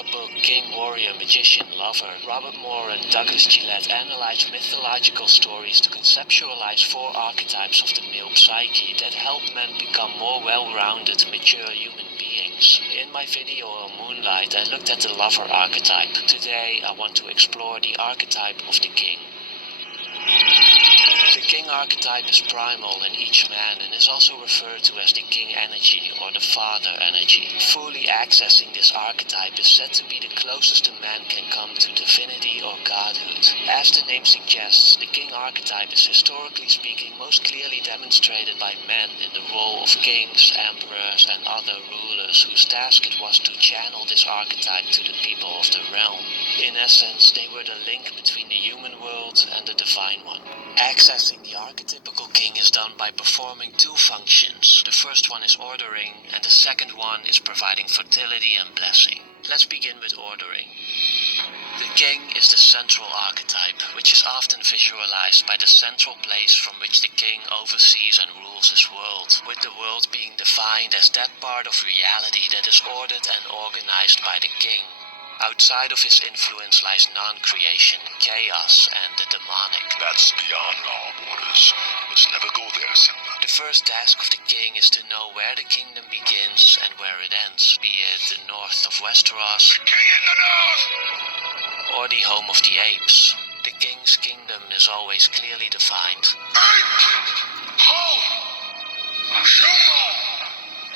their book King, Warrior, Magician, Lover, Robert Moore and Douglas Gillette analyze mythological stories to conceptualize 4 archetypes of the male psyche that help men become more well-rounded, mature human beings. In my video on Moonlight, I looked at the lover archetype. Today, I want to explore the archetype of the king. The king archetype is primal in each man and is also referred to as the king energy or the father energy. Fully accessing this archetype is said to be the closest a man can come to divinity or godhood. As the name suggests, the king archetype is historically speaking most clearly demonstrated by men in the role of kings, emperors and other rulers whose task it was to channel this archetype to the people of the realm. In essence, they were the link between the human world and the divine one. Accessing the archetypical king is done by performing 2 functions. The first one is ordering, and the second one is providing fertility and blessing. Let's begin with ordering. The king is the central archetype, which is often visualized by the central place from which the king oversees and rules his world, with the world being defined as that part of reality that is ordered and organized by the king. Outside of his influence lies non-creation, chaos, and the demonic. That's beyond our borders. Let's never go there, Simba. The first task of the king is to know where the kingdom begins and where it ends, be it the north of Westeros, The king in the north! or the home of the apes. The king's kingdom is always clearly defined. Ape! Home! Human!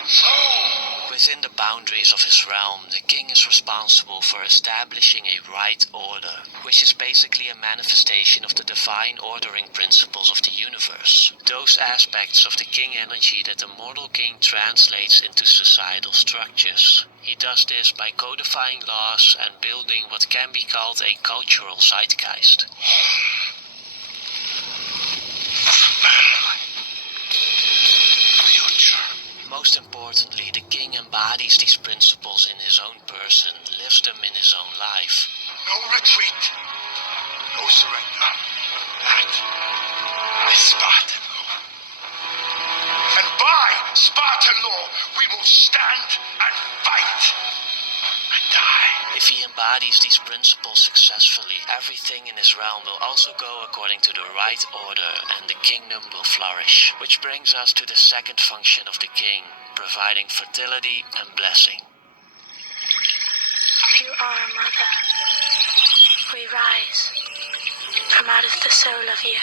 Soul! Within the boundaries of his realm, the king is responsible for establishing a right order, which is basically a manifestation of the divine ordering principles of the universe. Those aspects of the king energy that the mortal king translates into societal structures. He does this by codifying laws and building what can be called a cultural zeitgeist. Most importantly, the king embodies these principles in his own person, lives them in his own life. No retreat. No surrender. That is Spartan law. And by Spartan law, we will stand and fight and die. If he embodies these principles successfully, everything in his realm will also go according to the right order and the kingdom will flourish. Which brings us to the second function of the king, providing fertility and blessing. You are a mother. We rise from out of the soul of you.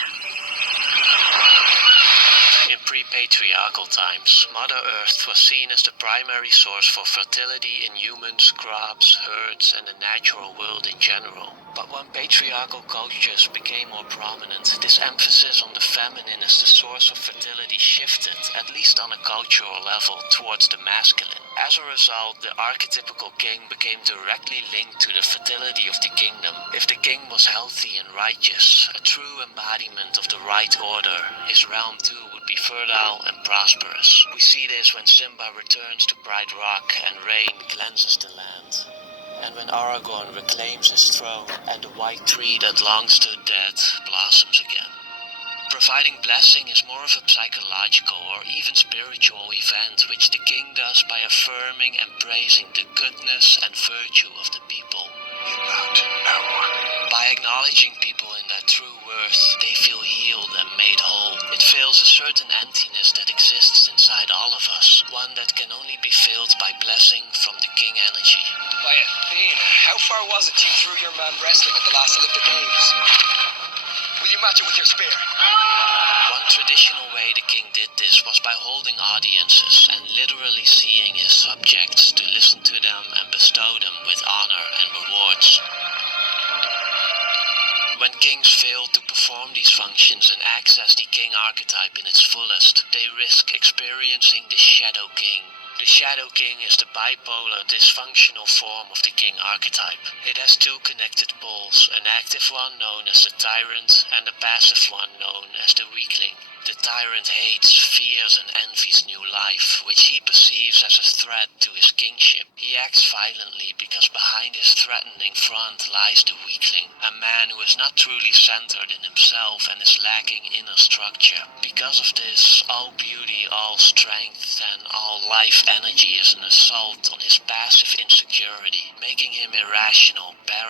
In pre-patriarchal times, Mother Earth was seen as the primary source for fertility in humans, crops, herds, and the natural world in general. But when patriarchal cultures became more prominent, this emphasis on the feminine as the source of fertility shifted, at least on a cultural level, towards the masculine. As a result, the archetypical king became directly linked to the fertility of the kingdom. If the king was healthy and righteous, a true embodiment of the right order, his realm too would be fertile and prosperous. We see this when Simba returns to Bright Rock and rain cleanses the land, and when Aragorn reclaims his throne and the white tree that long stood dead blossoms again. Providing blessing is more of a psychological or even spiritual event which the king does by affirming and praising the goodness and virtue of the people. You bow to no one. By acknowledging people in their true worth, they feel healed and made whole. It fills a certain emptiness that exists inside all of us, one that can only be filled by blessing from the king energy. Quiet, Bean, how far was it you threw your man wrestling at the last Olympic Games? Will you match it with your spear? One traditional way the king did this was by holding audiences and literally seeing his subjects to listen to them and bestow them with honor and rewards. When kings fail to perform these functions and access the king archetype in its fullest, they risk experiencing the Shadow King. The Shadow King is the bipolar, dysfunctional form of the king archetype. It has 2 connected poles, an active one known as the tyrant and a passive one known as the weakling. The tyrant hates, fears and envies new life, which he perceives as a threat to his kingship. He acts violently because behind his threatening front lies the weakling, a man who is not truly centered in himself and is lacking inner structure. Because of this, all beauty, all strength and all life energy is an assault on his passive insecurity, making him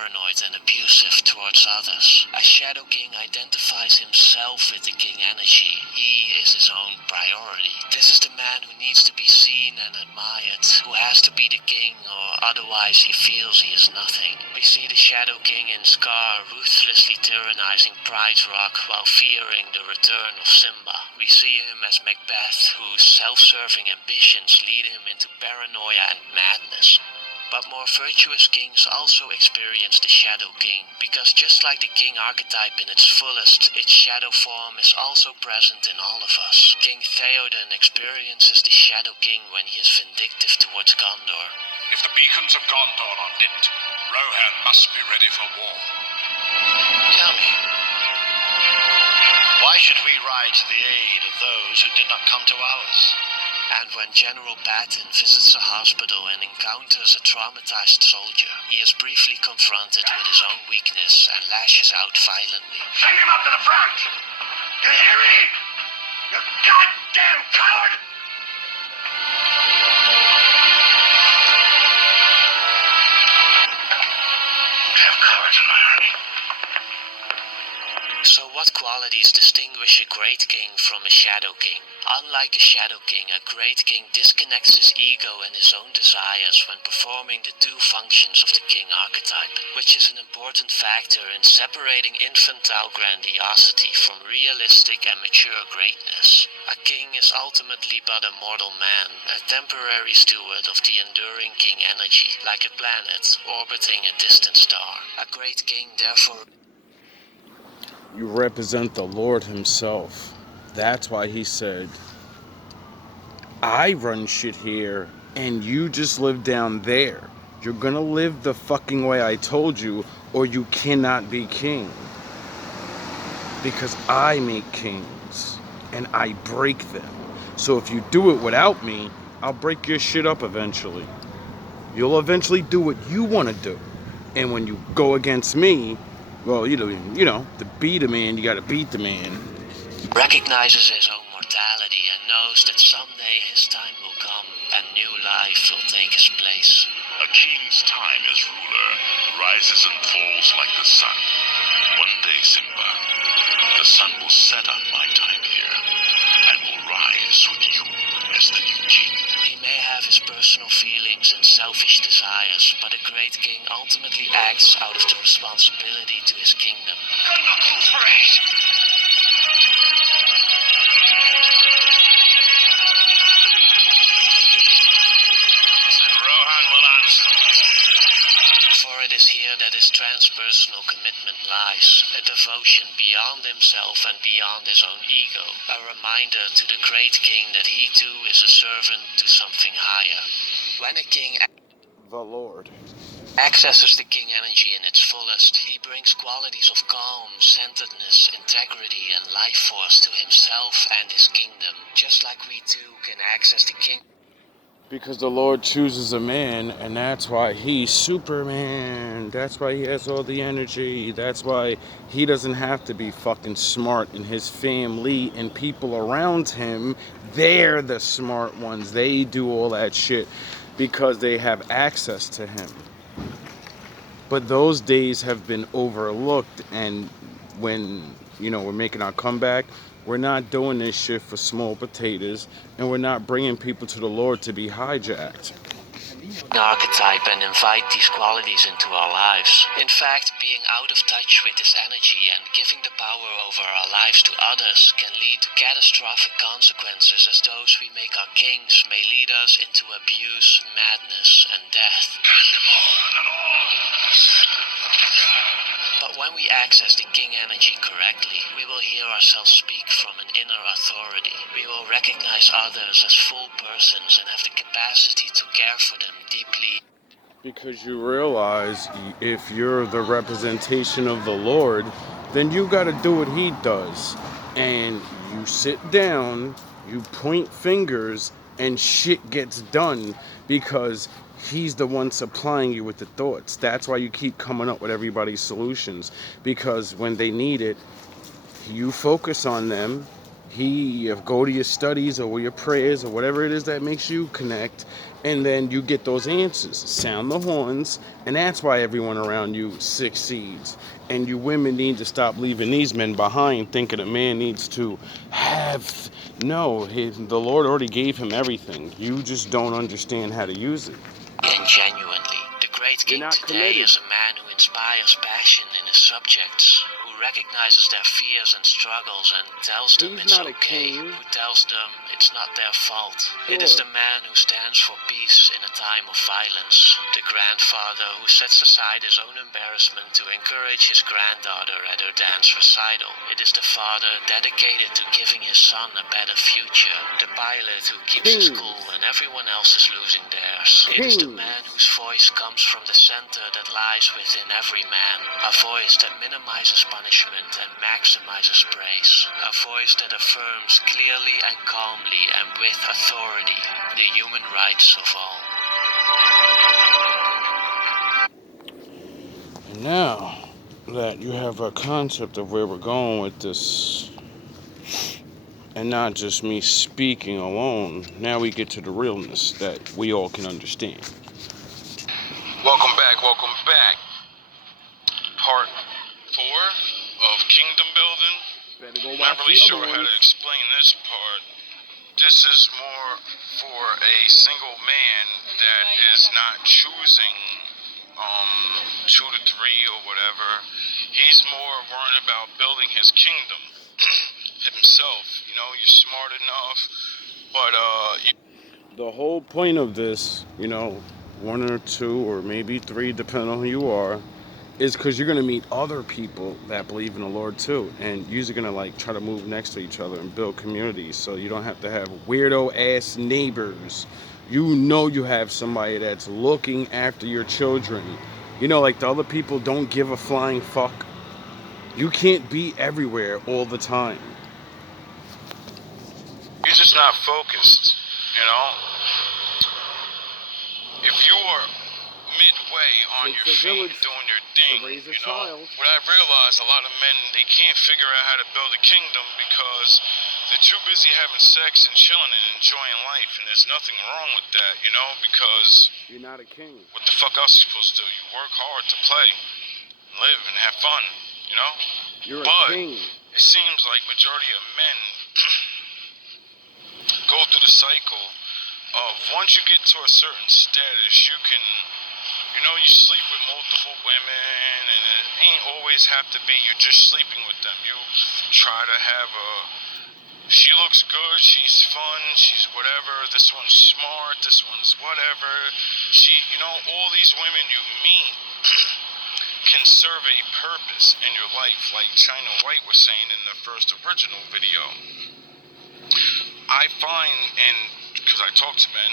paranoid and abusive towards others. A Shadow King identifies himself with the King energy. He is his own priority. This is the man who needs to be seen and admired, who has to be the king, or otherwise he feels he is nothing. We see the Shadow King in Scar ruthlessly tyrannizing Pride Rock while fearing the return of Simba. We see him as Macbeth, whose self-serving ambitions lead him into paranoia and madness. But more virtuous kings also experience the Shadow King, because just like the king archetype in its fullest, its shadow form is also present in all of us. King Theoden experiences the Shadow King when he is vindictive towards Gondor. If the beacons of Gondor are lit, Rohan must be ready for war. Tell me, why should we ride to the aid of those who did not come to ours? And when General Patton visits a hospital and encounters a traumatized soldier, he is briefly confronted with his own weakness and lashes out violently. Send him up to the front! You hear me? You goddamn coward! We have cowards in my army. So what qualities distinguish a great king from a shadow king? Unlike a shadow king, a great king disconnects his ego and his own desires when performing the two functions of the king archetype, which is an important factor in separating infantile grandiosity from realistic and mature greatness. A king is ultimately but a mortal man, a temporary steward of the enduring king energy, like a planet orbiting a distant star. A great king therefore You represent the Lord himself. That's why he said, I run shit here and you just live down there. You're gonna live the fucking way I told you, or you cannot be king. Because I make kings and I break them. So if you do it without me, I'll break your shit up eventually. You'll eventually do what you want to do. And when you go against me, well, you know, to beat a man, you gotta beat the man. recognizes his own mortality and knows that someday his time will come and new life will take his place. A king's time as ruler rises and falls like the sun. One day, Simba, the sun will set on my time here and will rise with you as the new king. He may have his personal feelings and selfish desires, but a great king ultimately acts out of the responsibility to his kingdom. The knuckles parade! Rohan will answer. For it is here that his transpersonal commitment lies, a devotion beyond himself and beyond his own ego, a reminder to the great king that he too is a servant to something higher. When a king The Lord. accesses the king energy in its fullest, he brings qualities of calm, centeredness, integrity, and life force to himself and his kingdom, just like we too can access the king. Because the Lord chooses a man, and that's why he's Superman. That's why he has all the energy. That's why he doesn't have to be fucking smart, and his family and people around him, they're the smart ones. They do all that shit because they have access to him. But those days have been overlooked, and when, we're making our comeback, we're not doing this shit for small potatoes, and we're not bringing people to the Lord to be hijacked. Archetype and invite these qualities into our lives. In fact, being out of touch with this energy and giving the power over our lives to others can lead to catastrophic consequences, as those we make our kings may lead us into abuse, madness, and death. But when we access the king energy correctly, we will hear ourselves speak from an inner authority. We will recognize others as full persons and have the capacity to care for them deeply. Because you realize if you're the representation of the Lord, then you got to do what he does. And you sit down, you point fingers, and shit gets done because he's the one supplying you with the thoughts. That's why you keep coming up with everybody's solutions. Because when they need it, you focus on them, Go to your studies or your prayers or whatever it is that makes you connect, and then you get those answers. Sound the horns, and that's why everyone around you succeeds. And you women need to stop leaving these men behind, thinking a man needs to have. No, the Lord already gave him everything. You just don't understand how to use it. And genuinely, the great king today is a man who inspires passion in his subjects, who recognizes their fears and struggles and tells them it's okay, who tells them it's not their fault. It is the man who stands for peace in a time of violence, the grandfather who sets aside his own embarrassment to encourage his granddaughter at her dance recital. It is the father dedicated to giving his son a better future, the pilot who keeps his cool when everyone else is losing theirs. It is the man whose voice comes from the center that lies within every man, a voice that minimizes punishment and maximizes praise, a voice that affirms clearly and calmly and with authority the human rights of all. And now that you have a concept of where we're going with this, and not just me speaking alone, now we get to the realness that we all can understand. Welcome back. Part 4 of Kingdom Building. Not really sure how to explain this part. This is more for a single man that is not choosing 2 to 3 or whatever. He's more worried about building his kingdom himself. You know, you're smart enough, but the whole point of this, 1 or 2 or maybe 3, depending on who you are, is because you're going to meet other people that believe in the Lord too, and you're going to try to move next to each other and build communities, so you don't have to have weirdo ass neighbors. You have somebody that's looking after your children. The other people don't give a flying fuck. You can't be everywhere all the time. you're just not focused, you know? If you are midway on your feet doing your thing, what I realize, a lot of men, they can't figure out how to build a kingdom because they're too busy having sex and chilling and enjoying life, and there's nothing wrong with that, because you're not a king. What the fuck else are you supposed to do? You work hard to play, live, and have fun, You're a king. It seems like majority of men go through the cycle of once you get to a certain status, you can, you sleep with multiple women, and it ain't always have to be you're just sleeping with them. You try to have she looks good, she's fun, she's whatever, this one's smart, this one's whatever. All these women you meet can serve a purpose in your life, like China White was saying in the first original video. I find, and because I talk to men,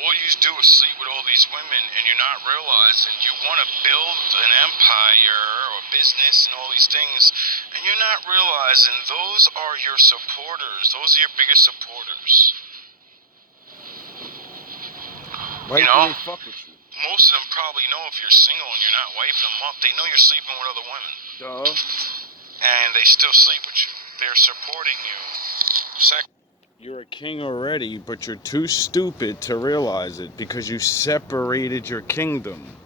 all you do is sleep with all these women, and you're not realizing you want to build an empire or business and all these things, and you're not realizing those are your supporters. Those are your biggest supporters. Why do they fuck with you? Most of them probably know if you're single and you're not wifing them up, they know you're sleeping with other women. Duh. And they still sleep with you. They're supporting you. You're a king already, but you're too stupid to realize it because you separated your kingdom.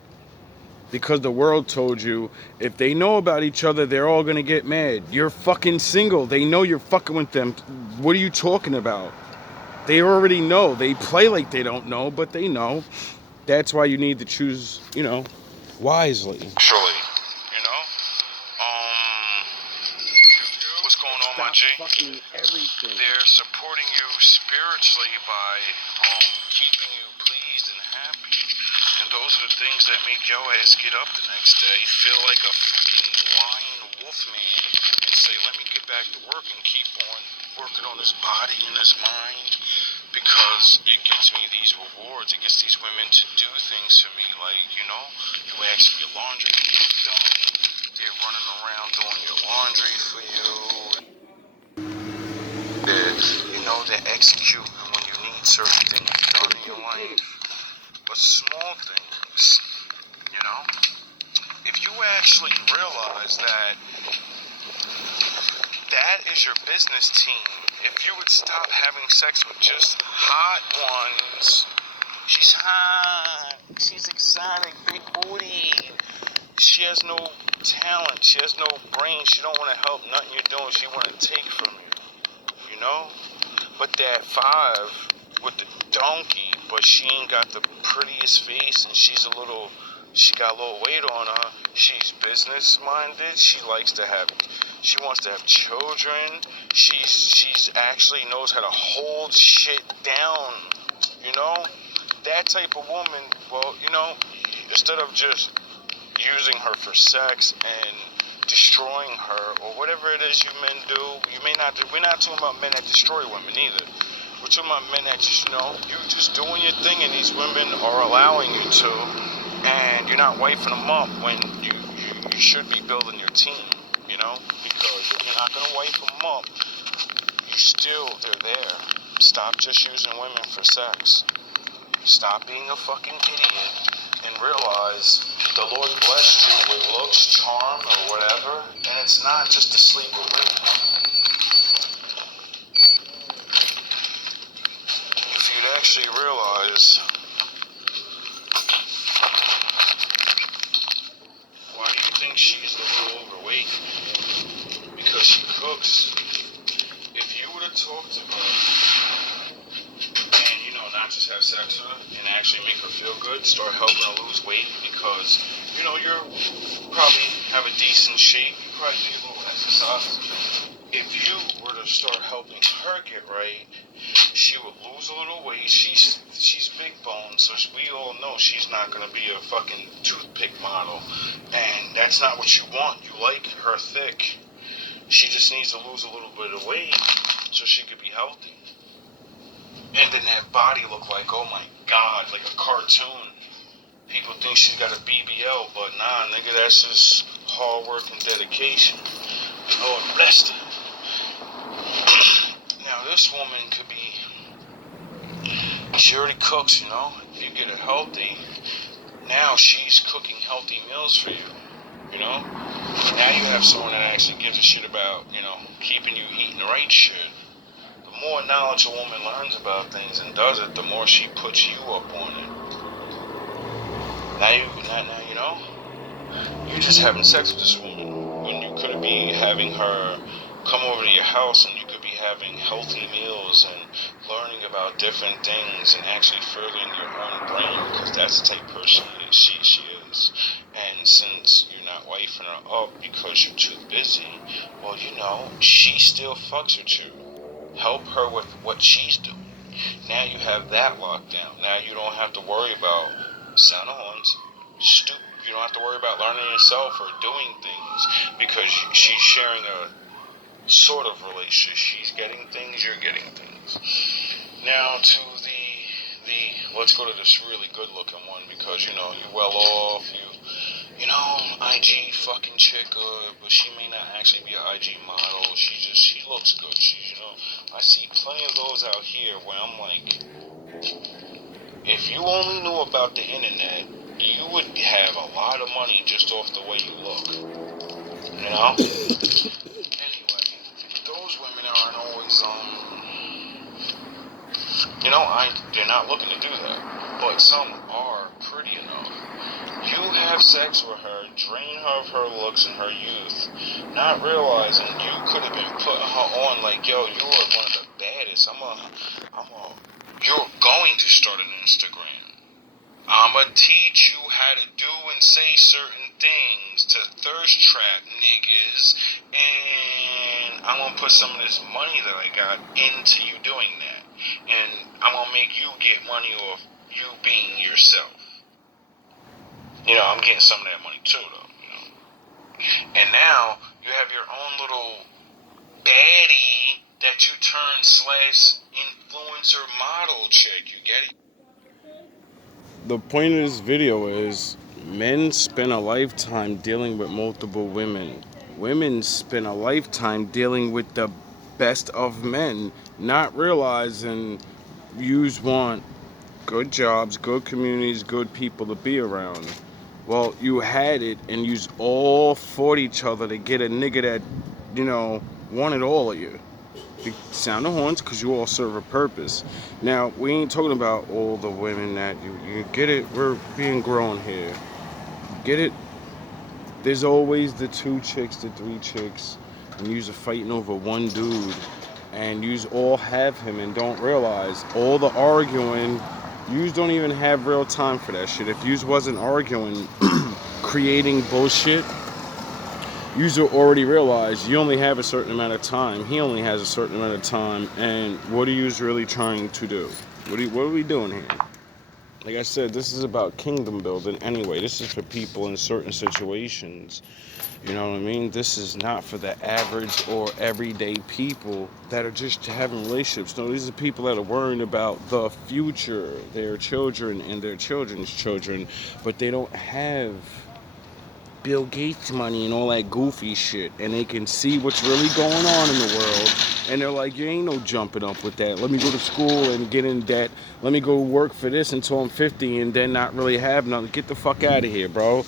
Because the world told you, if they know about each other, they're all gonna get mad. You're fucking single. They know you're fucking with them. What are you talking about? They already know. They play like they don't know, but they know. That's why you need to choose, wisely. Surely, what's going on, my G? Fucking everything. They're supporting you spiritually by keeping you pleased and happy. And those are the things that make your ass get up the next day, feel like a fucking lion wolf man, and say, let me get back to work and keep on working on his body and his mind, because it gets me these rewards. It gets these women to do things for me, like, you ask for your laundry to get done, they're running around doing your laundry for you. They execute when you need certain things done in your life. But small things, if you actually realize that is your business team if you would stop having sex with just hot ones. She's hot. She's exotic. Big booty. She has no talent. She has no brain. She don't want to help nothing you're doing. She want to take from you. You know? But that 5 with the donkey, but she ain't got the prettiest face, and she got a little weight on her. She's business minded. She wants to have children. She's actually knows how to hold shit down. You know? That type of woman, well, you know, instead of just using her for sex and destroying her, or whatever it is you men do, we're not talking about men that destroy women either. We're talking about men that just, you just doing your thing, and these women are allowing you to, and you're not wiping them up when you should be building your team, because if you're not going to wipe them up, they're there. Stop just using women for sex. Stop being a fucking idiot and realize the Lord blessed you with looks, charm, or whatever, and it's not just to sleep with women. If you'd actually realize, why do you think she's a little overweight? Because she cooks. If you would have talked to her, not just have sex with her and actually make her feel good, start helping her lose weight, because you're probably have a decent shape, you probably need a little exercise. If you were to start helping her get right, she would lose a little weight. She's big bone, so we all know she's not going to be a fucking toothpick model, and that's not what you want. You like her thick. She just needs to lose a little bit of weight so she could be healthy. And then that body look like, oh my God, like a cartoon. People think she's got a BBL, but nah, nigga, that's just hard work and dedication. Lord bless her. Now, this woman could be, she already cooks, If you get her healthy, now she's cooking healthy meals for you, Now you have someone that actually gives a shit about, keeping you eating the right shit. The more knowledge a woman learns about things and does it, the more she puts you up on it. Now you're just having sex with this woman when you could be having her come over to your house, and you could be having healthy meals and learning about different things and actually furthering your own brain, because that's the type of person she is. And since you're not wifing her up because you're too busy, well, she still fucks with you. Help her with what she's doing. Now you have that locked down. Now you don't have to worry about sound of horns, you don't have to worry about learning yourself or doing things, because she's sharing a sort of relationship. She's getting things, you're getting things. Now to let's go to this really good looking one, because you're well off, IG fucking chick, but she may not actually be an IG model. She looks good. I see plenty of those out here where I'm like, if you only knew about the internet, you would have a lot of money just off the way you look. Anyway, those women aren't always, they're not looking to do that. But some are pretty enough. You have sex with her, drain her of her looks and her youth, not realizing you could have been putting her on like, yo, you are one of the baddest. You're going to start an Instagram. I'ma teach you how to do and say certain things to thirst trap niggas, and I'm gonna put some of this money that I got into you doing that, and I'm gonna make you get money off you being yourself. I'm getting some of that money too, though, And now you have your own little baddie that you turn /influencer model chick. You get it? The point of this video is, men spend a lifetime dealing with multiple women. Women spend a lifetime dealing with the best of men, not realizing yous want good jobs, good communities, good people to be around. Well, you had it, and yous all fought each other to get a nigga that, wanted all of you. Sound the horns because you all serve a purpose. Now, we ain't talking about all the women that you get it. We're being grown here. Get it? There's always the 2 chicks, the 3 chicks, and you're fighting over one dude, and you all have him and don't realize all the arguing. You don't even have real time for that shit. If you wasn't arguing, creating bullshit, you already realize you only have a certain amount of time. He only has a certain amount of time, and what are you really trying to do? What are we doing here? Like I said, this is about kingdom building anyway. This is for people in certain situations. You know what I mean? This is not for the average or everyday people that are just having relationships. No, these are people that are worrying about the future, their children and their children's children, but they don't have Bill Gates money and all that goofy shit, and they can see what's really going on in the world, and they're like, you ain't no jumping up with that. Let me go to school and get in debt. Let me go work for this until I'm 50 and then not really have nothing. Get the fuck out of here, bro.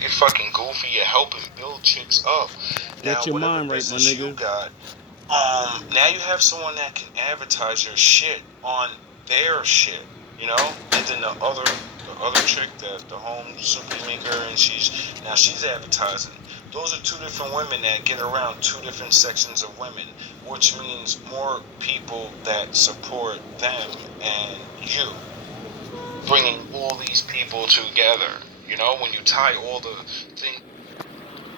You're fucking goofy. You're helping build chicks up. Now, Get your whatever mind right, my business you nigga. got, now you have someone that can advertise your shit on their shit, you know? And then the other chick, the home super maker, and she's advertising. Those are 2 different women that get around 2 different sections of women, which means more people that support them and you. Bringing all these people together, you know, when you tie all the things.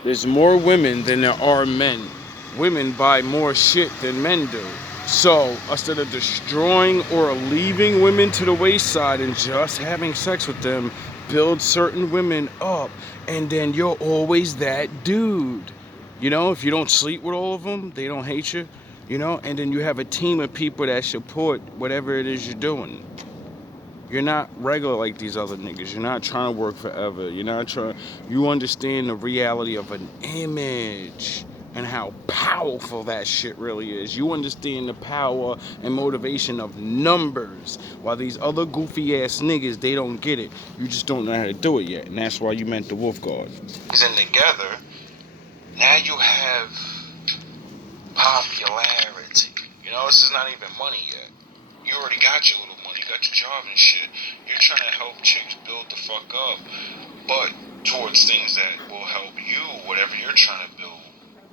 There's more women than there are men. Women buy more shit than men do. So, instead of destroying or leaving women to the wayside and just having sex with them, build certain women up, and then you're always that dude. You know, if you don't sleep with all of them, they don't hate you. You know, and then you have a team of people that support whatever it is you're doing. You're not regular like these other niggas. You're not trying to work forever. You're not trying. You understand the reality of an image and how powerful that shit really is. You understand the power and motivation of numbers. While these other goofy ass niggas, they don't get it. You just don't know how to do it yet. And that's why you meant the Wolf Guard. And together, now you have popularity. You know, this is not even money yet. You already got your little money, got your job and shit. You're trying to help chicks build the fuck up, but towards things that will help you, whatever you're trying to build.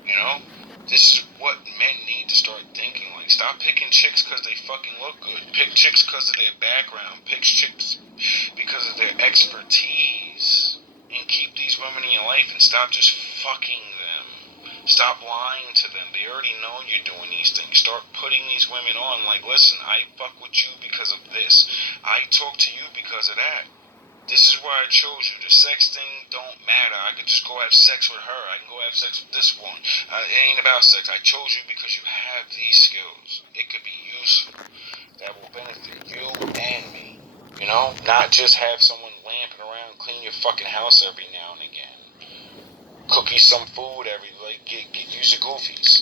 You know? This is what men need to start thinking. Like, stop picking chicks because they fucking look good. Pick chicks because of their background. Pick chicks because of their expertise. And keep these women in your life and stop just fucking them. Stop lying to them. They already know you're doing these things. Start putting these women on. Like, listen, I fuck with you because of this. I talk to you because of that. This is why I chose you. The sex thing don't matter. I could just go have sex with her. I can go have sex with this one. It ain't about sex. I chose you because you have these skills. It could be useful. That will benefit you and me. You know? Not just have someone lamping around, clean your fucking house every now and again. Cook you some food use your goofies.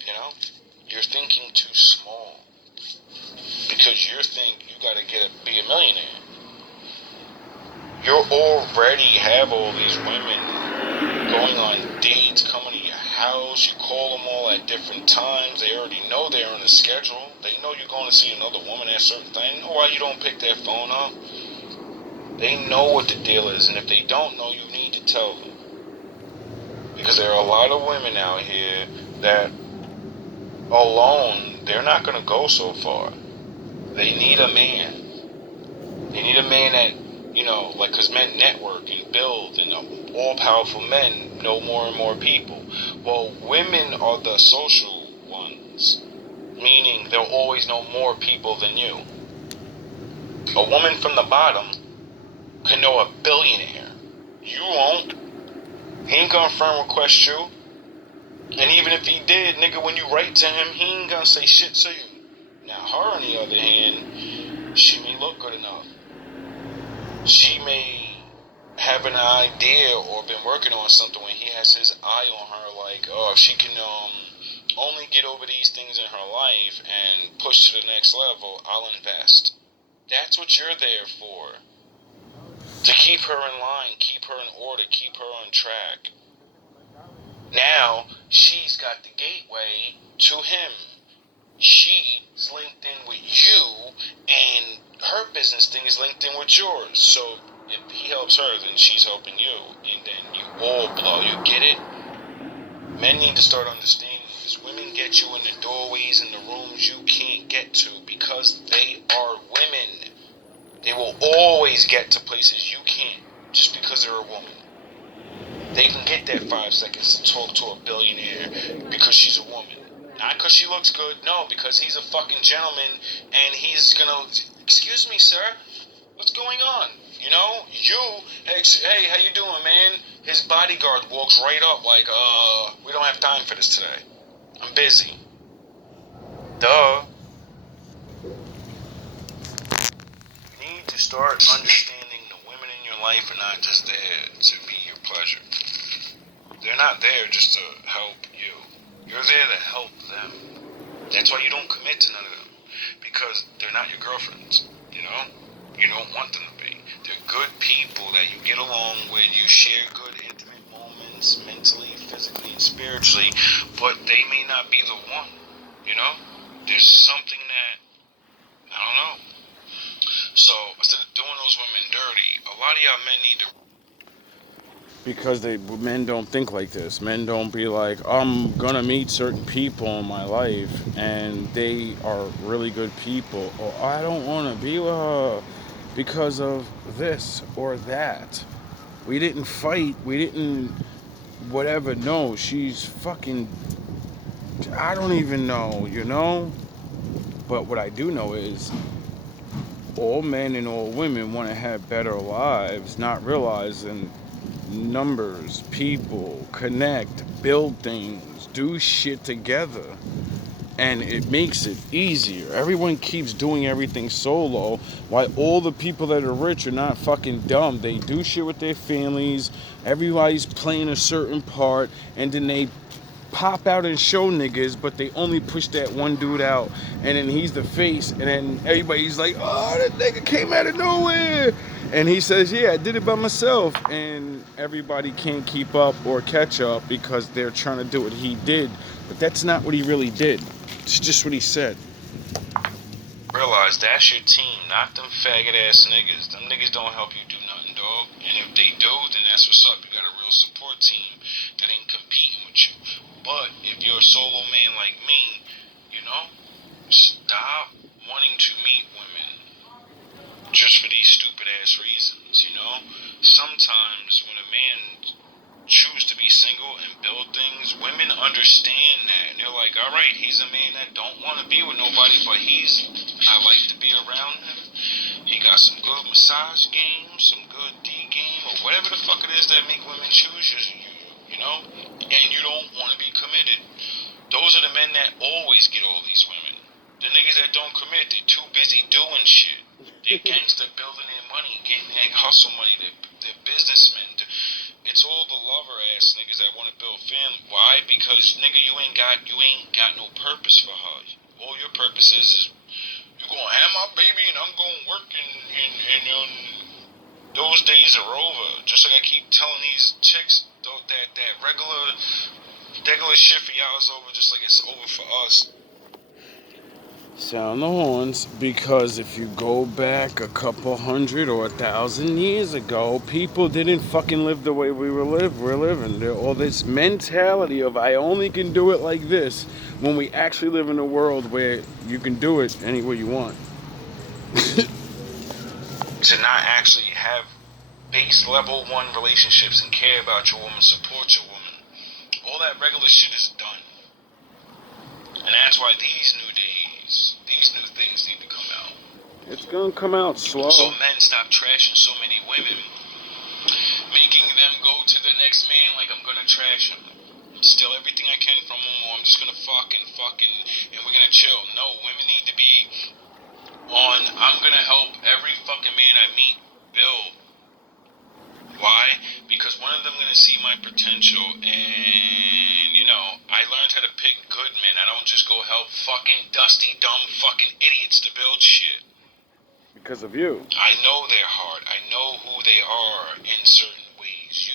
You know? You're thinking too small. Because you think you gotta be a millionaire. You already have all these women going on dates, coming to your house. You call them all at different times. They already know they're on a schedule. They know you're going to see another woman at a certain time. They know why you don't pick their phone up. They know what the deal is, and if they don't know, you need to tell them. Because there are a lot of women out here that alone, they're not going to go so far. They need a man. They need a man that, you know, like, because men network and build, and all-powerful men know more and more people. Well, women are the social ones, meaning they'll always know more people than you. A woman from the bottom can know a billionaire. You won't. He ain't gonna friend request you. And even if he did, nigga, when you write to him, he ain't gonna say shit to you. Now, her, on the other hand, she may look good enough. She may have an idea or been working on something when he has his eye on her, like, oh, if she can only get over these things in her life and push to the next level, I'll invest. That's what you're there for. To keep her in line, keep her in order, keep her on track. Now she's got the gateway to him. She's linked in with you, and her business thing is linked in with yours. So if he helps her, then she's helping you, and then you all blow. You get it? Men need to start understanding this. Women get you in the doorways and the rooms you can't get to because they are women. They will always get to places you can't just because they're a woman. They can get that 5 seconds to talk to a billionaire because she's a woman. Not because she looks good, no, because he's a fucking gentleman and he's gonna, excuse me, sir, what's going on? You know, hey, how you doing, man? His bodyguard walks right up like, we don't have time for this today. I'm busy. Duh. You need to start understanding the women in your life are not just there to be your pleasure. They're not there just to help you. You're there to help them. That's why you don't commit to none of them. Because they're not your girlfriends, you know? You don't want them to be. They're good people that you get along with. You share good, intimate moments, mentally, physically, and spiritually. But they may not be the one, you know? There's something that, I don't know. So, instead of doing those women dirty, a lot of y'all men need to... Because men don't think like this. Men don't be like, I'm gonna meet certain people in my life and they are really good people, or I don't want to be with her because of this or that. We didn't fight, we didn't whatever. No, she's fucking, I don't even know, you know? But what I do know is all men and all women want to have better lives, not realizing numbers, people, connect, build things, do shit together. And it makes it easier. Everyone keeps doing everything solo, while all the people that are rich are not fucking dumb. They do shit with their families, everybody's playing a certain part, and then they pop out and show niggas, but they only push that one dude out, and then he's the face, and then everybody's like, oh, that nigga came out of nowhere, and he says, yeah, I did it by myself, and everybody can't keep up or catch up because they're trying to do what he did, but that's not what he really did. It's just what he said. Realize that's your team, not them faggot ass niggas. Them niggas don't help you do nothing, dog. And if they do, then that's what's up. You got a real support team that ain't competing with you. But if you're a solo man like me, you know, stop wanting to meet women just for these stupid ass reasons, you know? Sometimes when a man choose to be single and build things, women understand that, and they're like, all right, he's a man that don't want to be with nobody, but I like to be around him. He got some good massage game, some good D game, or whatever the fuck it is that make women choose you know, and you don't want to be committed. Those are the men that always get all these women. The niggas that don't commit, they're too busy doing shit. They're gangster building their money, getting their hustle money, they're businessmen. It's all the lover ass niggas that want to build family. Why? Because nigga, you ain't got no purpose for her. All your purpose is you gonna have my baby and I'm gonna work and those days are over. Just like I keep telling these chicks, that regular shit for y'all is over, just like it's over for us. Sound the horns, because if you go back a couple hundred or 1,000 years ago, people didn't fucking live the way we're living. All this mentality of I only can do it like this, when we actually live in a world where you can do it any way you want. To not actually have base level 1 relationships and care about your woman, support your woman. All that regular shit is done. And that's why these new things need to come out. It's gonna come out slow. So men stop trashing so many women, making them go to the next man like I'm gonna trash him. Steal everything I can from him, or I'm just gonna fuck and we're gonna chill. No, women need to be on, I'm gonna help every fucking man I meet build. Why? Because one of them gonna see my potential, and you know, I learned how to pick good men. I don't just go help fucking dusty, dumb fucking idiots to build shit. Because of you. I know their heart. I know who they are in certain ways.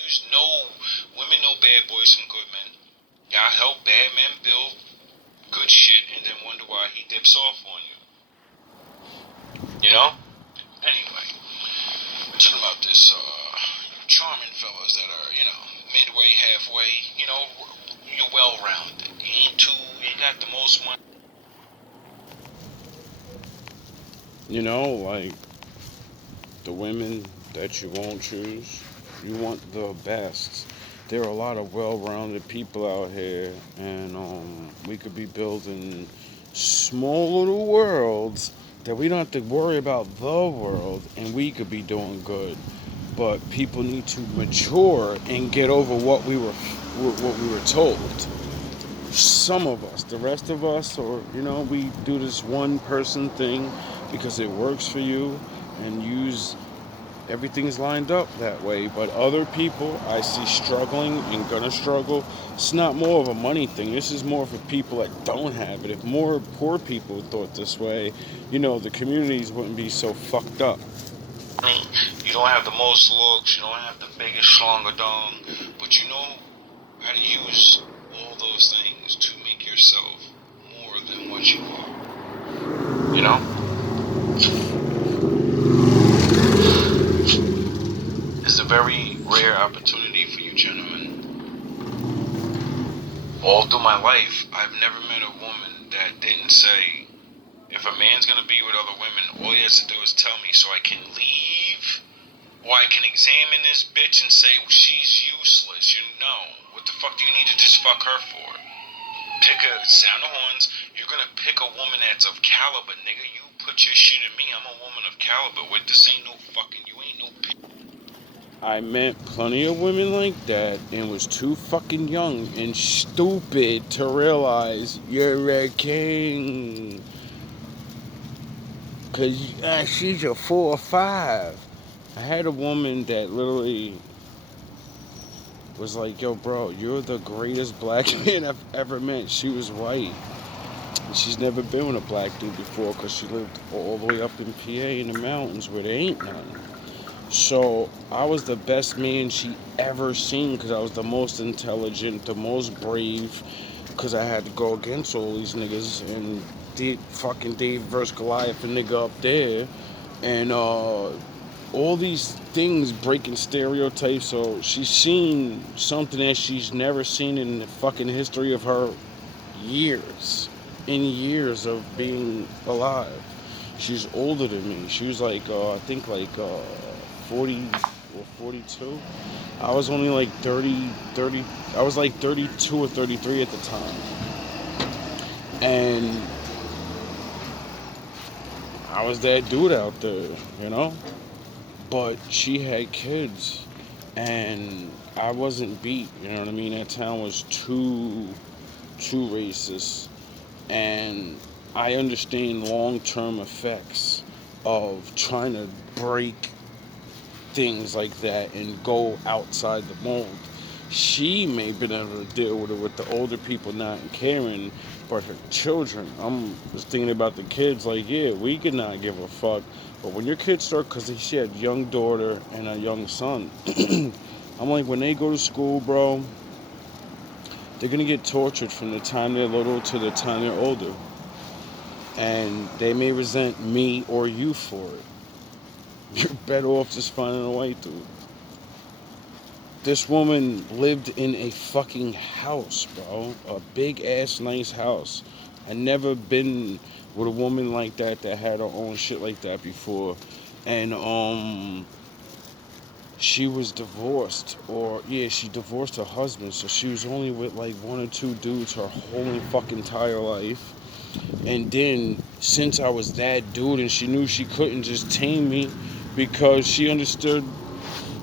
Women know bad boys from good men. charming fellas that are, midway, halfway, you're well-rounded. You ain't got the most money. Like the women that you won't choose, you want the best. There are a lot of well-rounded people out here, and we could be building small little worlds that we don't have to worry about the world, and we could be doing good. But people need to mature and get over what we were told. Some of us, the rest of us, or we do this one person thing because it works for you, and everything's lined up that way. But other people I see struggling and gonna struggle. It's not more of a money thing. This is more for people that don't have it. If more poor people thought this way, the communities wouldn't be so fucked up. You don't have the most looks, you don't have the biggest dong, but you know how to use all those things to make yourself more than what you are. It's a very rare opportunity for you gentlemen. All through my life, I've never met a woman that didn't say, if a man's gonna be with other women, all he has to do is tell me so I can leave, or I can examine this bitch and say, well, she's useless. What the fuck do you need to just fuck her for? Sound the horns. You're gonna pick a woman that's of caliber, nigga. You put your shit in me. I'm a woman of caliber. This ain't no fucking, you ain't no I met plenty of women like that and was too fucking young and stupid to realize you're a king. Cause she's a 4 or 5. I had a woman that literally was like, yo bro, you're the greatest black man I've ever met. She was white. And she's never been with a black dude before because she lived all the way up in PA in the mountains where there ain't none. So I was the best man she ever seen because I was the most intelligent, the most brave, because I had to go against all these niggas and fucking Dave versus Goliath, a nigga up there, and all these things breaking stereotypes. So she's seen something that she's never seen in the fucking history of her years of being alive. She's older than me. She was like, I think 40 or 42. I was only like 30, I was like 32 or 33 at the time. And I was that dude out there, But she had kids, and I wasn't beat, you know what I mean? That town was too racist, and I understand long-term effects of trying to break things like that and go outside the mold. She may have been able to deal with it with the older people not caring, but her children, I'm just thinking about the kids, like, yeah, we could not give a fuck, but when your kids start, because she had a young daughter and a young son, I'm like, when they go to school, bro, they're going to get tortured from the time they're little to the time they're older, and they may resent me or you for it. You're better off just finding a white dude. This woman lived in a fucking house, bro. A big ass nice house. I never been with a woman like that had her own shit like that before. And she was divorced, she divorced her husband, so she was only with like 1 or 2 dudes her whole fucking entire life. And then since I was that dude and she knew she couldn't just tame me because she understood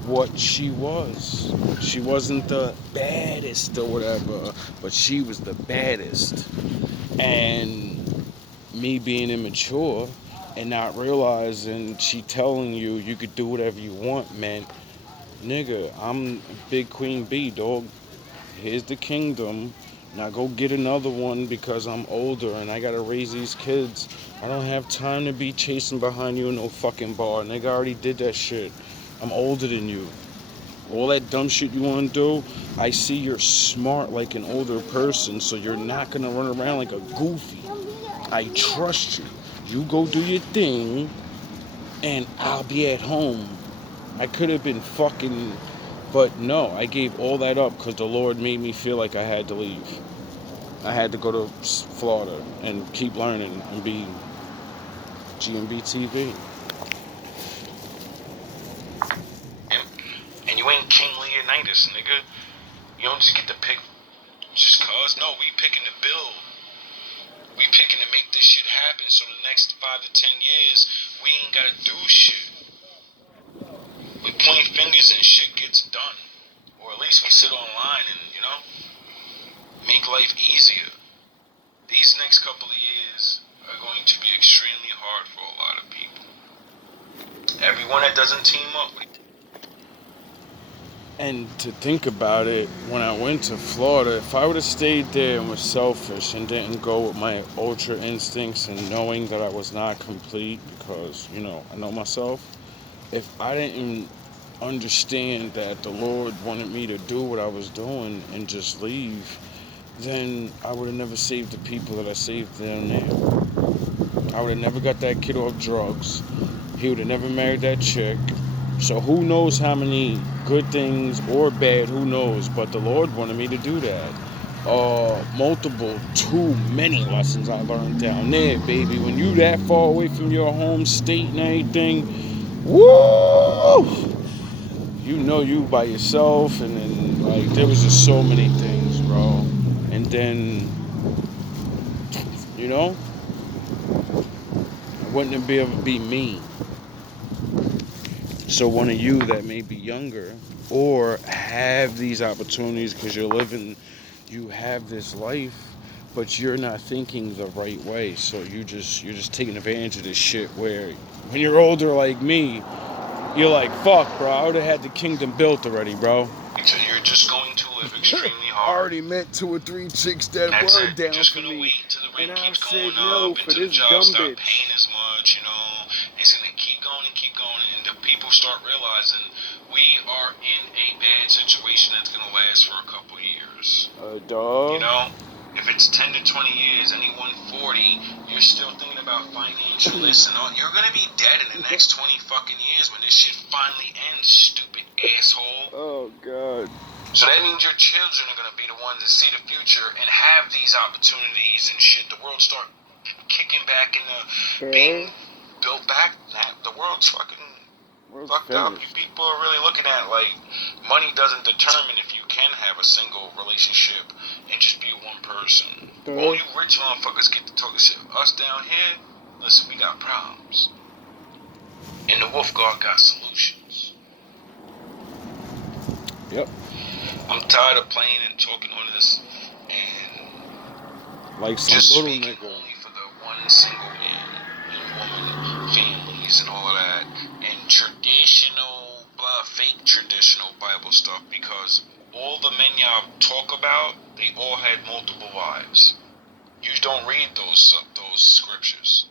what she was. She wasn't the baddest or whatever, but she was the baddest. And me being immature and not realizing she telling you could do whatever you want, man, nigga, I'm Big Queen B, dog. Here's the kingdom. Now go get another one because I'm older and I gotta raise these kids. I don't have time to be chasing behind you in no fucking bar. Nigga, I already did that shit. I'm older than you. All that dumb shit you want to do, I see you're smart like an older person, so you're not gonna run around like a goofy. I trust you. You go do your thing, and I'll be at home. I could have been fucking But no, I gave all that up because the Lord made me feel like I had to leave. I had to go to Florida and keep learning and be GMB TV. And you ain't King Leonidas, nigga. You don't just get to pick just cause. No, we picking to build. We picking to make this shit happen so the next 5 to 10 years, we ain't gotta do shit. We point fingers and shit gets done. Or at least we sit online and, make life easier. These next couple of years are going to be extremely hard for a lot of people. Everyone that doesn't team up. And to think about it, when I went to Florida, if I would have stayed there and was selfish and didn't go with my ultra instincts and knowing that I was not complete because, I know myself, if I didn't understand that the Lord wanted me to do what I was doing and just leave, then I would have never saved the people that I saved down there. I would have never got that kid off drugs. He would have never married that chick. So who knows how many good things or bad, who knows, but the Lord wanted me to do that. Too many lessons I learned down there, baby. When you that far away from your home state and everything, woo! You by yourself, and then, like, there was just so many things, bro. And then, I wouldn't be able to be me. So one of you that may be younger or have these opportunities because you have this life, but you're not thinking the right way. So you're just taking advantage of this shit where when you're older like me, you're like, fuck, bro, I would have had the kingdom built already, bro. So you're just going to live extremely I hard. already met 2 or 3 chicks that That's were it. down Just for gonna me. wait till the rent And keeps I going said no up, for until the this jobs dumb start bitch. paying as much, It's gonna keep going and keep going, and the people start realizing we are in a bad situation that's gonna last for a couple years. Dog. If it's 10 to 20 years, anyone 40, you're still thinking about financial this and all. You're gonna be dead in the next 20 fucking years when this shit finally ends, stupid asshole. Oh, God. So that means your children are gonna be the ones that see the future and have these opportunities and shit. The world start kicking back into being built back. The world's fucking fucked up. You people are really looking at like money doesn't determine if you can have a single relationship and just be one person. All you rich motherfuckers get to talk shit. Us down here, listen, we got problems. And the Wolf Guard got solutions. Yep. I'm tired of playing and talking on this and like some just little speaking nigga. only for the one single man and woman families and all of that and traditional fake traditional Bible stuff, because all the men y'all talk about, they all had multiple wives. You don't read those scriptures.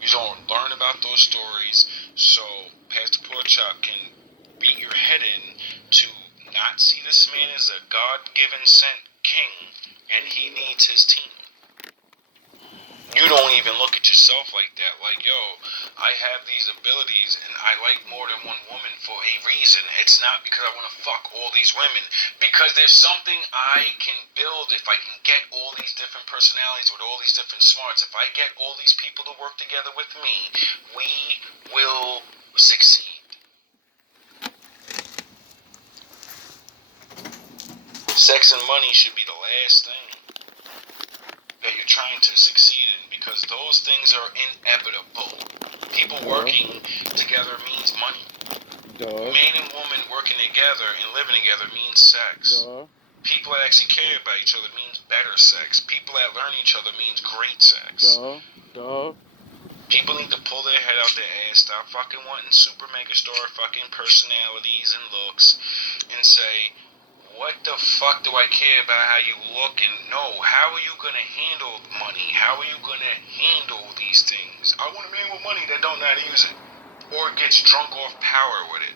You don't learn about those stories, so Pastor Porkchop can beat your head in to not see this man as a God-given sent king, and he needs his team. You don't even look at yourself like that. Like, yo, I have these abilities and I like more than one woman for a reason. It's not because I want to fuck all these women. Because there's something I can build if I can get all these different personalities with all these different smarts. If I get all these people to work together with me, we will succeed. Sex and money should be the last thing that you're trying to succeed in, because those things are inevitable. People working together means money. Man and woman working together and living together means sex. People that actually care about each other means better sex. People that learn each other means great sex. People need to pull their head out their ass, stop fucking wanting super megastar fucking personalities and looks, and say, what the fuck do I care about how you look? And no, how are you going to handle money? How are you going to handle these things? I want a man with money that don't know how to use it, or gets drunk off power with it.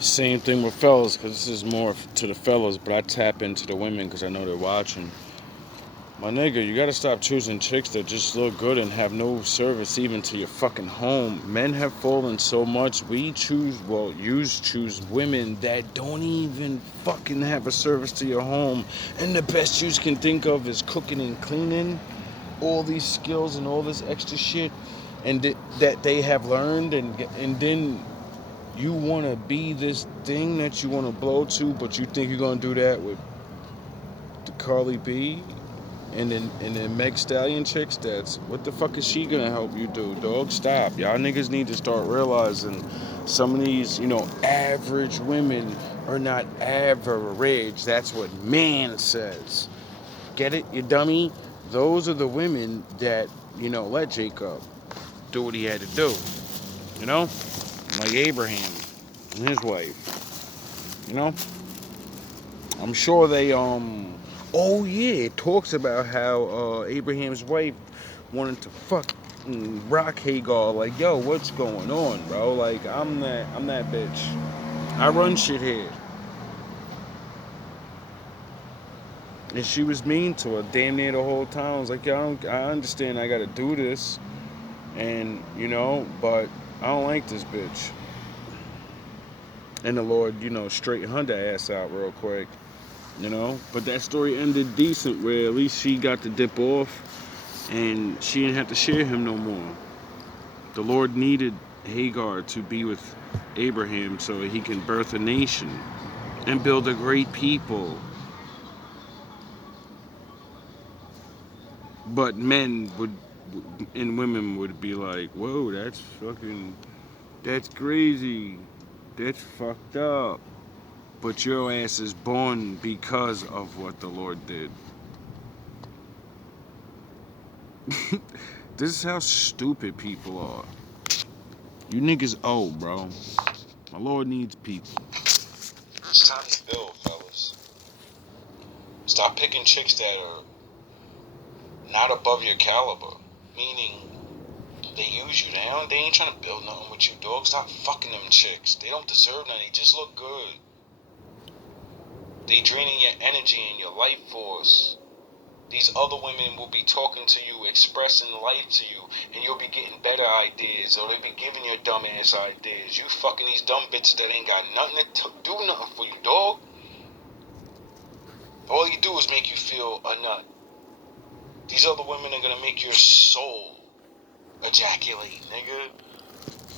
Same thing with fellas, because this is more to the fellas, but I tap into the women because I know they're watching. My nigga, you gotta stop choosing chicks that just look good and have no service even to your fucking home. Men have fallen so much. You choose women that don't even fucking have a service to your home. And the best you can think of is cooking and cleaning. All these skills and all this extra shit. And that they have learned. And then you want to be this thing that you want to blow to, but you think you're going to do that with the Carly B? And then Meg Stallion chicks, that's what the fuck is she gonna help you do, dog? Stop. Y'all niggas need to start realizing some of these, average women are not average. That's what man says. Get it, you dummy? Those are the women that, let Jacob do what he had to do. Like Abraham and his wife. I'm sure they oh yeah, it talks about how Abraham's wife wanted to fuck rock Hagar. Like, yo, what's going on, bro? Like, I'm that bitch. I run shit here. And she was mean to her damn near the whole time. I was like, yo, I understand I gotta do this, and but I don't like this bitch. And the Lord, straightened her ass out real quick. But that story ended decent, where at least she got to dip off and she didn't have to share him no more. The Lord needed Hagar to be with Abraham so he can birth a nation and build a great people. But men would and women would be like, whoa, that's crazy, that's fucked up. But your ass is born because of what the Lord did. This is how stupid people are. You niggas old, bro. My Lord needs people. It's time to build, fellas. Stop picking chicks that are not above your caliber. Meaning, they use you. They ain't trying to build nothing with you, dog. Stop fucking them chicks. They don't deserve nothing. They just look good. They draining your energy and your life force. These other women will be talking to you, expressing life to you, and you'll be getting better ideas, or they'll be giving you dumb ass ideas. You fucking these dumb bitches that ain't got nothing to do nothing for you, dog. All you do is make you feel a nut. These other women are gonna make your soul ejaculate, nigga.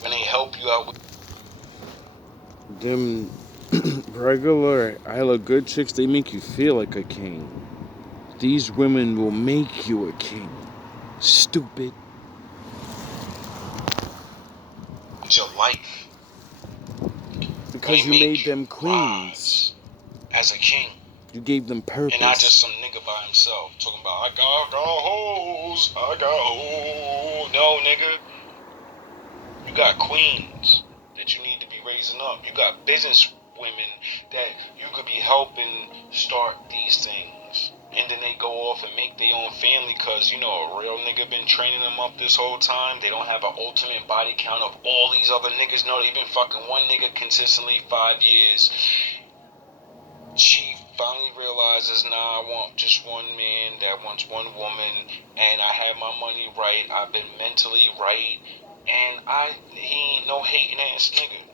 When they help you out with Them regular, I look good chicks, they make you feel like a king. These women will make you a king. Stupid. your life. Because you made them queens. As a king. You gave them purpose. And not just some nigga by himself talking about, I got hoes. No, nigga. You got queens that you need to be raising up. You got business women that you could be helping start these things. And then they go off and make their own family because, a real nigga been training them up this whole time. They don't have an ultimate body count of all these other niggas. No, they've been fucking one nigga consistently 5 years. She finally realizes, nah, I want just one man that wants one woman, and I have my money right, I've been mentally right, and he ain't no hating ass nigga.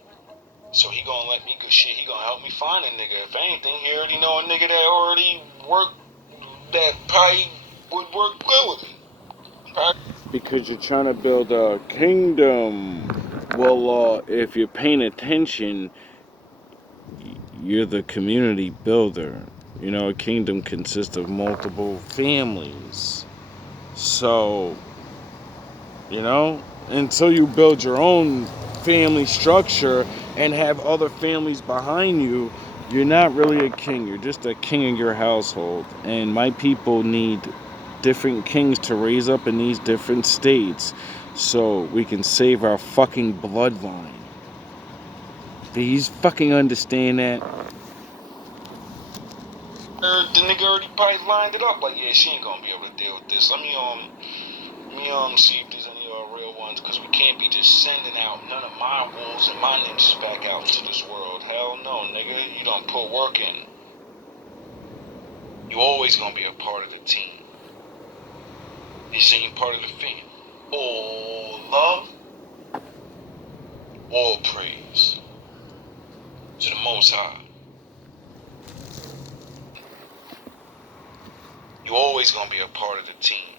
So he gonna let me go shit, he gonna help me find a nigga. If anything, he already know a nigga that already worked, that probably would work good with me. Because you're trying to build a kingdom. Well, if you're paying attention, you're the community builder. A kingdom consists of multiple families. So, until you build your own family structure and have other families behind you, you're not really a king. You're just a king in your household. And my people need different kings to raise up in these different states so we can save our fucking bloodline. Do you fucking understand that? The nigga already probably lined it up like, yeah, she ain't gonna be able to deal with this. Let me see if there's any real ones, because we can't be just sending out none of my wolves and my ninjas back out into this world. Hell no, nigga. You don't put work in. You always gonna be a part of the team. This ain't part of the fam. All love, all praise to the Most High. You always gonna be a part of the team.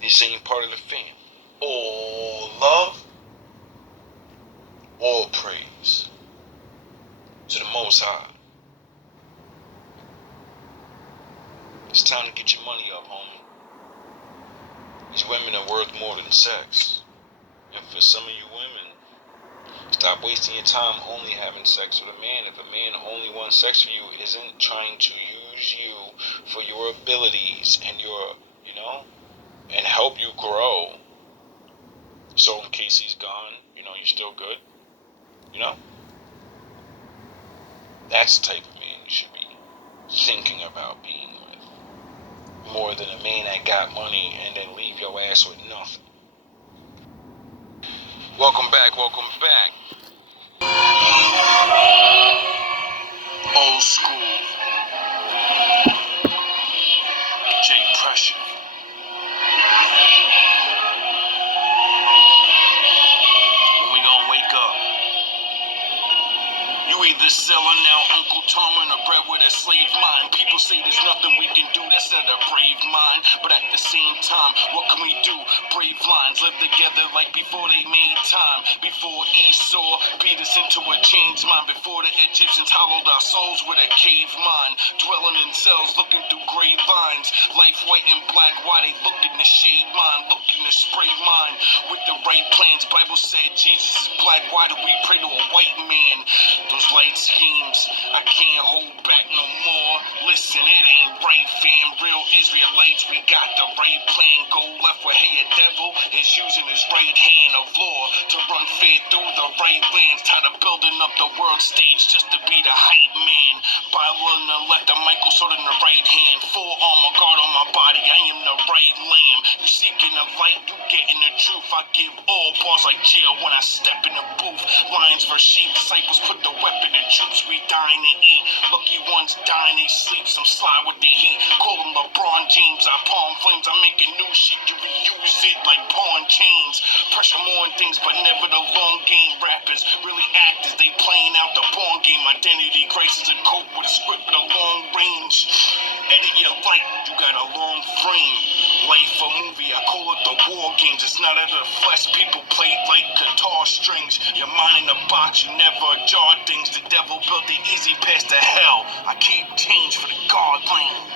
This ain't part of the fam. All love, all praise to the Most High. It's time to get your money up, homie. These women are worth more than sex. And for some of you women, stop wasting your time only having sex with a man. If a man only wants sex with you, isn't trying to use you for your abilities and your, and help you grow. So in case he's gone, you're still good. That's the type of man you should be thinking about being with. More than a man that got money and then leave your ass with nothing. Welcome back. Old school. J Pressure. When we gonna wake up? You either selling out Uncle Tom and a bread with a slave mind. People say there's nothing we can do, that's not a brave mind. But at the same time, what can we do? Brave lines live together like before they made time. Before Esau beat us into a changed mind. Before the Egyptians hollowed our souls with a cave mind. Dwelling in cells, looking through gray lines. Life white and black, why they looking to shade mine, looking to spray mine. With the right plans, Bible said Jesus is black, why do we pray to a white man? Those light schemes, I can't hold back no more. Listen, it ain't right, fam. Real Israelites, we got the right plan. Go left where hey, a devil is using his right hand of law to run faith through the right lands. Tired of building up the world stage just to be the hype man. Bible on the left, the Michael sword in the right hand. Full armor guard on my body, I am the right lamb. You seeking the light, you getting the truth. I give all bars like jail when I step in the booth. Lions versus sheep, disciples put the weapon in troops. We dying to eat. Lucky ones dying, they sleep. Some slide with the heat. Call them LeBron James. I palm flames. I'm making new shit. You reuse it like pawn chains. Pressure more on things, but never the long game. Rappers really actors. They playing out the pawn game. Identity crisis and cope with a script with a long range. Edit your light. You got a long frame. Life a movie. I call it the war games. It's not of the flesh. People play like guitar strings. Your mind in a box. You never jar things. The devil built the easy path to hell. I keep change for the God lane.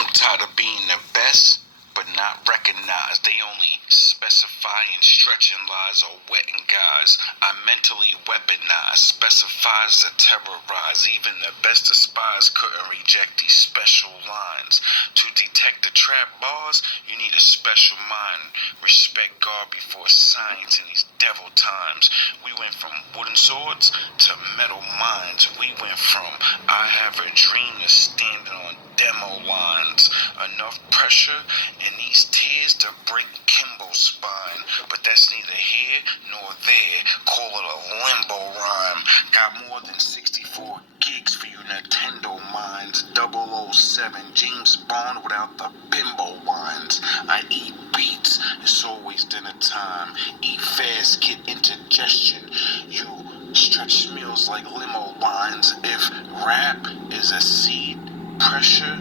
I'm tired of being the best, but not recognized. They only specify and stretching lies or wetting guys. I mentally weaponize, specifies to terrorize. Even the best of spies couldn't reject these special lines. To detect the trap bars, you need a special mind. Respect God before science in these devil times. We went from wooden swords to metal minds. We went from I have a dream to standing on demo lines. Enough pressure and these tears to break Kimbo's spine. But that's neither here nor there. Call it a limbo rhyme. Got more than 64 gigs for you Nintendo minds. 007 James Bond without the bimbo lines. I eat beats, it's always dinner time. Eat fast, get indigestion. You stretch meals like limo lines. If rap is a seed, pressure